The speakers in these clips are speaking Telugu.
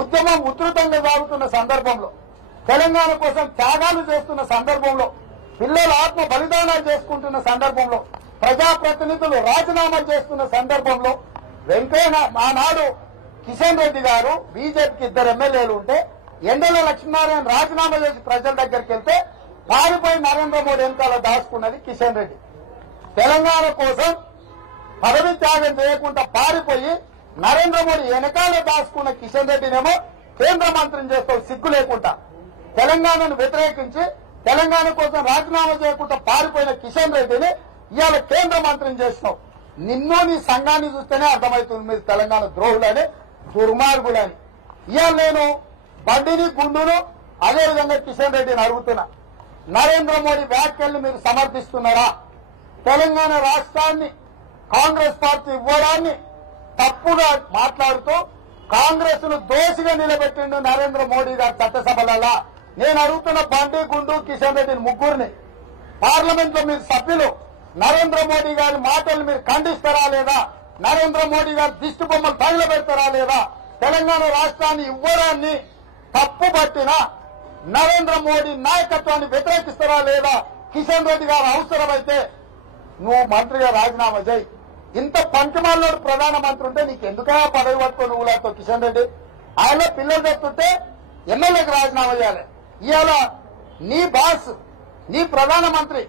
ఉద్యమం ఉధృతంగా సాగుతున్న సందర్భంలో, తెలంగాణ కోసం త్యాగాలు చేస్తున్న సందర్భంలో, పిల్లలు ఆత్మ బలిదానాలు చేసుకుంటున్న సందర్భంలో, ప్రజాప్రతినిధులు రాజీనామా చేస్తున్న సందర్భంలో వెంకయ్య ఆనాడు కిషన్ రెడ్డి గారు బీజేపీకి 2 ఎమ్మెల్యేలు ఉంటే ఎండల లక్ష్మీనారాయణ రాజీనామా చేసి ప్రజల దగ్గరికి వెళ్తే పారిపోయి నరేంద్ర మోడీ వెనకాల దాచుకున్నది కిషన్ రెడ్డి. తెలంగాణ కోసం పదవి త్యాగం చేయకుండా పారిపోయి నరేంద్ర మోడీ వెనకాల దాచుకున్న కిషన్ రెడ్డినేమో కేంద్ర మంత్రిని చేస్తావు సిగ్గు లేకుండా. తెలంగాణను వ్యతిరేకించి తెలంగాణ కోసం రాజీనామా చేయకుండా పారిపోయిన కిషన్ రెడ్డిని ఇవాళ కేంద్ర మంత్రిని చేసినావు. నిన్ను నీ సంఘాన్ని చూస్తేనే అర్థమవుతుంది మీరు తెలంగాణ ద్రోహులని, దుర్మార్గులని. ఇవాళ నేను బండిని గుండును అదేవిధంగా కిషన్ రెడ్డిని అడుగుతున్నా, నరేంద్ర మోడీ వ్యాఖ్యలను మీరు సమర్థిస్తున్నారా? తెలంగాణ రాష్ట్రాన్ని కాంగ్రెస్ పార్టీ ఇవ్వడాన్ని తప్పుగా మాట్లాడుతూ కాంగ్రెస్ ను దోషిగా నిలబెట్టిండు నరేంద్ర మోడీ గారు చట్టసభలలో. నేను అడుగుతున్న బండి గుండు కిషన్ రెడ్డిని ముగ్గురిని పార్లమెంట్ లో మీరు సభ్యులు నరేంద్ర మోడీ గారి మాటలు మీరు ఖండిస్తారా లేదా? నరేంద్ర మోడీ గారు దిష్టి బొమ్మలు తగిలబెడతారా లేదా? తెలంగాణ రాష్ట్రాన్ని ఇవ్వడాన్ని తప్పుపట్టిన నరేంద్ర మోడీ నాయకత్వాన్ని వ్యతిరేకిస్తారా లేదా? కిషన్ రెడ్డి గారు అవసరమైతే నువ్వు మంత్రిగా రాజీనామా చేయి. ఇంత పంచమాలలో ప్రధానమంత్రి ఉంటే నీకు ఎందుకైనా పదవి పట్టుకొని ఊళ్ళతో కిషన్ రెడ్డి ఆయన పిల్లలు చెప్తుంటే ఎమ్మెల్యేకి రాజీనామా చేయాలి. ఇవాళ నీ బాస్, నీ ప్రధానమంత్రి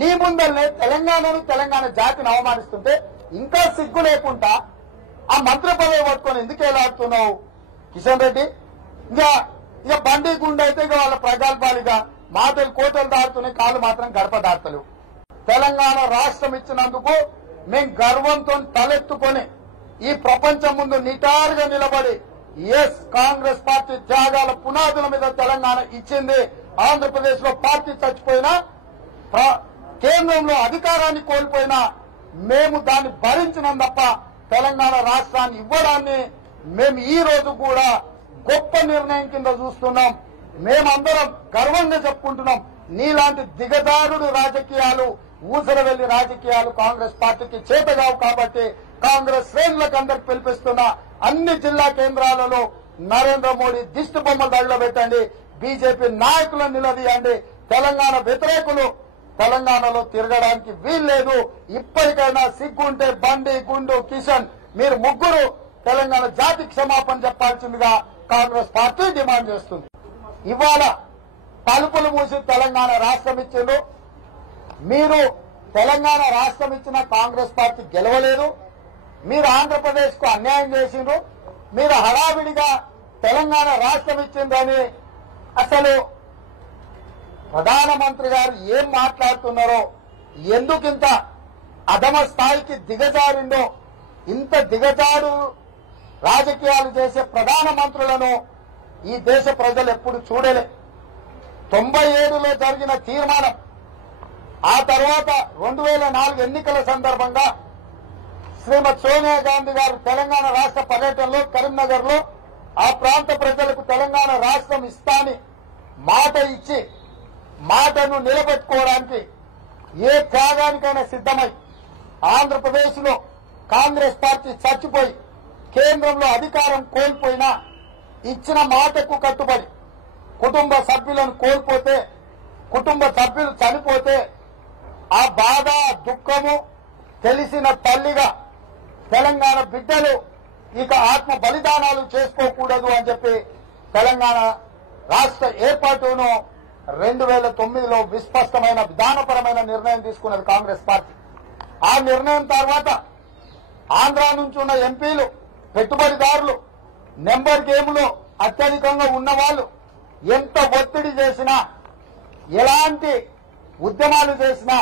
నీ ముందరనే తెలంగాణను తెలంగాణ జాతిని అవమానిస్తుంటే ఇంకా సిగ్గు లేకుండా ఆ మంత్రి పదవి పట్టుకొని ఎందుకు ఎలాడుతున్నావు కిషన్ రెడ్డి? ఇక బండి గుండె అయితే ఇక వాళ్ళ ప్రగల్భాలుగా మాటలు కోటలు దాటుతున్నాయి, కాళ్ళు మాత్రం గడప దాటలేవు. తెలంగాణ రాష్ట్రం ఇచ్చినందుకు మేం గర్వంతో తలెత్తుకొని ఈ ప్రపంచం ముందు నిటారుగా నిలబడి ఎస్ కాంగ్రెస్ పార్టీ త్యాగాల పునాదుల మీద తెలంగాణ ఇచ్చింది. ఆంధ్రప్రదేశ్ లో పార్టీ చచ్చిపోయినా, కేంద్రంలో అధికారాన్ని కోల్పోయినా మేము దాన్ని భరించినాం తప్ప తెలంగాణ రాష్ట్రాన్ని ఇవ్వడాన్ని మేము ఈ రోజు కూడా గొప్ప నిర్ణయం కింద చూస్తున్నాం. మేమందరం గర్వంగా చెప్పుకుంటున్నాం. నీలాంటి దిగజారుడు రాజకీయాలు, ఊసరవెల్లి రాజకీయాలు కాంగ్రెస్ పార్టీకి చేతగావు కాబట్టి కాంగ్రెస్ శ్రేణులకు అందరికి పిలిపిస్తున్న అన్ని జిల్లా కేంద్రాలలో నరేంద్ర మోడీ దిష్టి బొమ్మలు దళ్ళలో పెట్టండి, బీజేపీ నాయకులను నిలదీయండి. తెలంగాణ వ్యతిరేకులు తెలంగాణలో తిరగడానికి వీల్లేదు. ఇప్పటికైనా సిగ్గుంటే బండి గుండు కిషన్ మీరు ముగ్గురు తెలంగాణ జాతి క్షమాపణ చెప్పాల్సిందిగా కాంగ్రెస్ పార్టీ డిమాండ్ చేస్తుంది. ఇవాళ తలుపులు మూసి తెలంగాణ రాష్ట్రం ఇచ్చిండ్రు. మీరు తెలంగాణ రాష్ట్రం ఇచ్చిన కాంగ్రెస్ పార్టీ గెలవలేదు. మీరు ఆంధ్రప్రదేశ్ కు అన్యాయం చేసిండ్రు. మీరు హడావిడిగా తెలంగాణ రాష్ట్రం ఇచ్చిందని అసలు ప్రధానమంత్రి గారు ఏం మాట్లాడుతున్నారో, ఎందుకింత అధమ స్థాయికి దిగజారిందో, ఇంత దిగజారు రాజకీయాలు చేసే ప్రధానమంత్రులను ఈ దేశ ప్రజలు ఎప్పుడు చూడలే. 97లో జరిగిన తీర్మానం, ఆ తర్వాత 2004 ఎన్నికల సందర్భంగా శ్రీమతి సోనియా గాంధీ గారు తెలంగాణ రాష్ట్ర పర్యటనలో కరీంనగర్ లో ఆ ప్రాంత ప్రజలకు తెలంగాణ రాష్ట్రం ఇస్తాని మాట ఇచ్చి మాటను నిలబెట్టుకోవడానికి ఏ త్యాగానికైనా సిద్దమై ఆంధ్రప్రదేశ్ లో కాంగ్రెస్ పార్టీ చచ్చిపోయి కేంద్రంలో అధికారం కోల్పోయినా ఇచ్చిన మాటకు కట్టుబడి కుటుంబ సభ్యులను కోల్పోతే, కుటుంబ సభ్యులు చనిపోతే ఆ బాధ దుఃఖము తెలిసిన తల్లిగా తెలంగాణ బిడ్డలు ఇక ఆత్మ బలిదానాలు చేసుకోకూడదు అని చెప్పి తెలంగాణ రాష్ట్ర ఏర్పాటును 2009లో విస్పష్టమైన విధానపరమైన నిర్ణయం తీసుకున్నది కాంగ్రెస్ పార్టీ. ఆ నిర్ణయం తర్వాత ఆంధ్ర నుంచి ఉన్న ఎంపీలు, పెట్టుబడిదారులు, నెంబర్ గేమ్లో అత్యధికంగా ఉన్నవాళ్లు ఎంత ఒత్తిడి చేసినా, ఎలాంటి ఉద్యమాలు చేసినా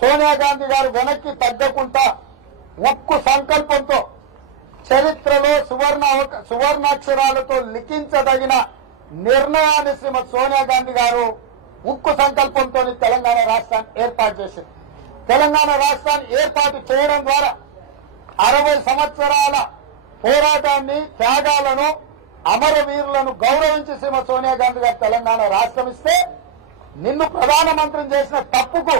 సోనియా గాంధీ గారు వెనక్కి తగ్గకుండా ఉక్కు సంకల్పంతో చరిత్రలో సువర్ణాక్షరాలతో లిఖించదగిన నిర్ణయాన్ని శ్రీమతి సోనియా గాంధీ గారు ఉక్కు సంకల్పంతో తెలంగాణ రాష్ట్రాన్ని ఏర్పాటు చేసింది. తెలంగాణ రాష్ట్రాన్ని ఏర్పాటు చేయడం ద్వారా 60 సంవత్సరాల పోరాటాన్ని, త్యాగాలను, అమరవీరులను గౌరవించి శ్రీమతి సోనియా గాంధీ గారు తెలంగాణ రాష్ట్రం ఇస్తే, నిన్ను ప్రధానమంత్రిని చేసిన తప్పుకు,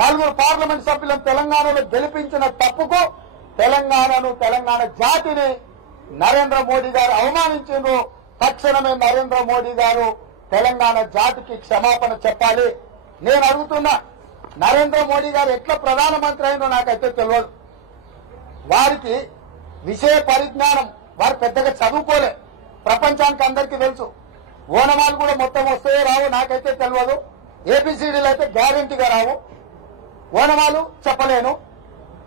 4 పార్లమెంట్ సభ్యులను తెలంగాణలో గెలిపించిన తప్పుకు తెలంగాణను, తెలంగాణ జాతిని నరేంద్ర మోడీ గారు అవమానించారు. తక్షణమే నరేంద్ర మోడీ గారు తెలంగాణ జాతికి క్షమాపణ చెప్పాలి. నేను అడుగుతున్నా, నరేంద్ర మోడీ గారు ఎట్లా ప్రధానమంత్రి అయిందో నాకైతే తెలియదు. వారికి విషయ పరిజ్ఞానం, వారు పెద్దగా చదువుకోలే, ప్రపంచానికి అందరికీ తెలుసు. ఓనమాలు కూడా మొత్తం వస్తాయో రావు నాకైతే తెలియదు. ఏబిసిడీలు అయితే గ్యారెంటీగా రావు, ఓనమాలు చెప్పలేను.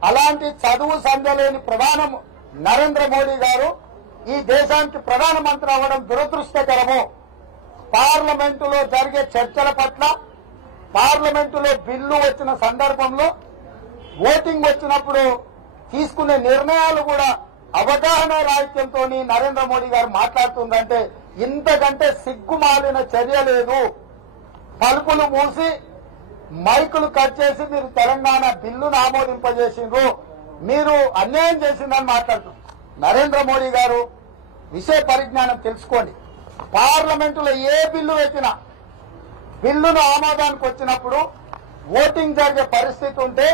అలాంటి చదువు సంధ్యలేని ప్రధానం నరేంద్ర మోడీ గారు ఈ దేశానికి ప్రధానమంత్రి అవ్వడం దురదృష్టకరము. పార్లమెంటులో జరిగే చర్చల పట్ల, పార్లమెంటులో బిల్లు వచ్చిన సందర్భంలో, ఓటింగ్ వచ్చినప్పుడు తీసుకునే నిర్ణయాలు కూడా అవగాహన రాహిత్యంతో నరేంద్ర మోడీ గారు మాట్లాడుతుందంటే ఇంతకంటే సిగ్గుమాలిన చర్య లేదు. తలుపులు మూసి మైకులు కట్ చేసి మీరు తెలంగాణ బిల్లును ఆమోదింపజేసిండ్రు, మీరు అన్యాయం చేసిందని మాట్లాడుతున్నారు. నరేంద్ర మోడీ గారు విషయ పరిజ్ఞానం తెలుసుకోండి. పార్లమెంటులో ఏ బిల్లు వచ్చినా బిల్లును ఆమోదానికి వచ్చినప్పుడు ఓటింగ్ జరిగే పరిస్థితి ఉంటే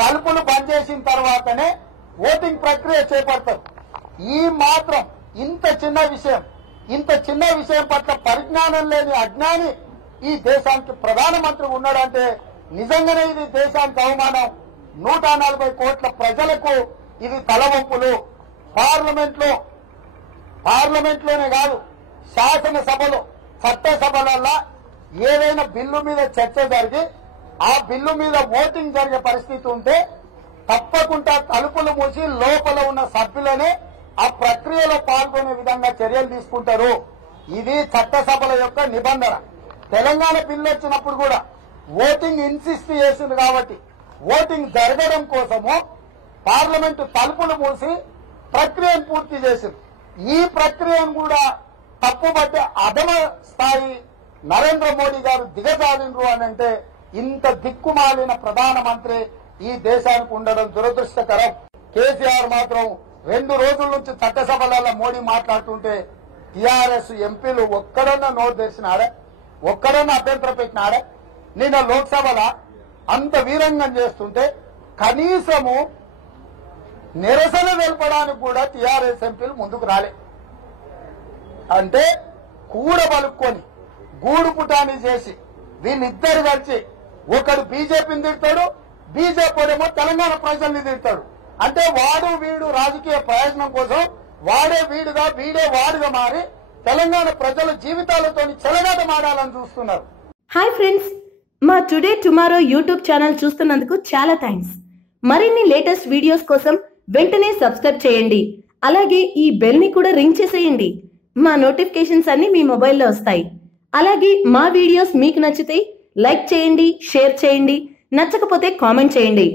తలుపులు బంద్ చేసిన తర్వాతనే ఓటింగ్ ప్రక్రియ చేపడతారు. ఈ మాత్రం ఇంత చిన్న విషయం పట్ల పరిజ్ఞానం లేని అజ్ఞాని ఈ దేశానికి ప్రధానమంత్రి ఉన్నాడంటే నిజంగానే ఇది దేశానికి అవమానం. 140 కోట్ల ప్రజలకు ఇది తలవంపులు. పార్లమెంట్లోనే కాదు, శాసనసభలో, చట్టసభలల్లా ఏదైనా బిల్లు మీద చర్చ జరిగి ఆ బిల్లు మీద ఓటింగ్ జరిగే పరిస్థితి ఉంటే తప్పకుండా తలుపులు మూసి లోపల ఉన్న సభ్యులనే ఆ ప్రక్రియలో పాల్గొనే విధంగా చర్యలు తీసుకుంటారు. ఇది చట్టసభల యొక్క నిబంధన. తెలంగాణ బిల్లు వచ్చినప్పుడు కూడా ఓటింగ్ ఇన్సిస్ట్ చేసింది కాబట్టి ఓటింగ్ జరగడం కోసము పార్లమెంటు తలుపులు మూసి ప్రక్రియను పూర్తి చేసింది. ఈ ప్రక్రియను కూడా తప్పుబట్టే అధమ స్థాయి నరేంద్ర మోడీ గారు దిగజారిండ్రు అని అంటే ఇంత దిక్కుమాలిన ప్రధానమంత్రి ఈ దేశానికి ఉండడం దురదృష్టకరం. కేసీఆర్ మాత్రం 2 రోజుల నుంచి చట్టసభలలో మోడీ మాట్లాడుతుంటే టీఆర్ఎస్ ఎంపీలు ఒక్కడన్నా నోటు తెరిచినాడే, ఒక్కడన్నా అభ్యంతరం పెట్టినాడే. నిన్న లోక్సభలో అంత వీరంగం చేస్తుంటే కనీసము నిరసన తెలపడానికి కూడా టీఆర్ఎస్ ఎంపీలు ముందుకు రాలే. అంటే కూడబలుక్కొని గూడు పుటాన్ని చేసి వీళ్ళిద్దరు కలిసి ఒకడు బీజేపీని తిడతాడు, బీజేపీ ఏమో తెలంగాణ ప్రజల్ని తిడతాడు. అంటే వాడు వీడు రాజకీయ ప్రయోజనం కోసం వాడే వీడుగా వీడే వాడుగా మారి తెలంగాణ ప్రజల జీవితాలతో చెలగాటమాడాలని చూస్తున్నారు. హాయ్ ఫ్రెండ్స్, మా టుడే టుమారో యూట్యూబ్ ఛానల్ చూస్తున్నందుకు చాలా థ్యాంక్స్. మరిన్ని లేటెస్ట్ వీడియోస్ కోసం వెంటనే సబ్స్క్రైబ్ చేయండి. అలాగే ఈ బెల్ ని కూడా రింగ్ చేసేయండి. మా నోటిఫికేషన్స్ అన్ని మీ మొబైల్లో వస్తాయి. అలాగే మా వీడియోస్ మీకు నచ్చితే లైక్ చేయండి, షేర్ చేయండి, నచ్చకపోతే కామెంట్ చేయండి.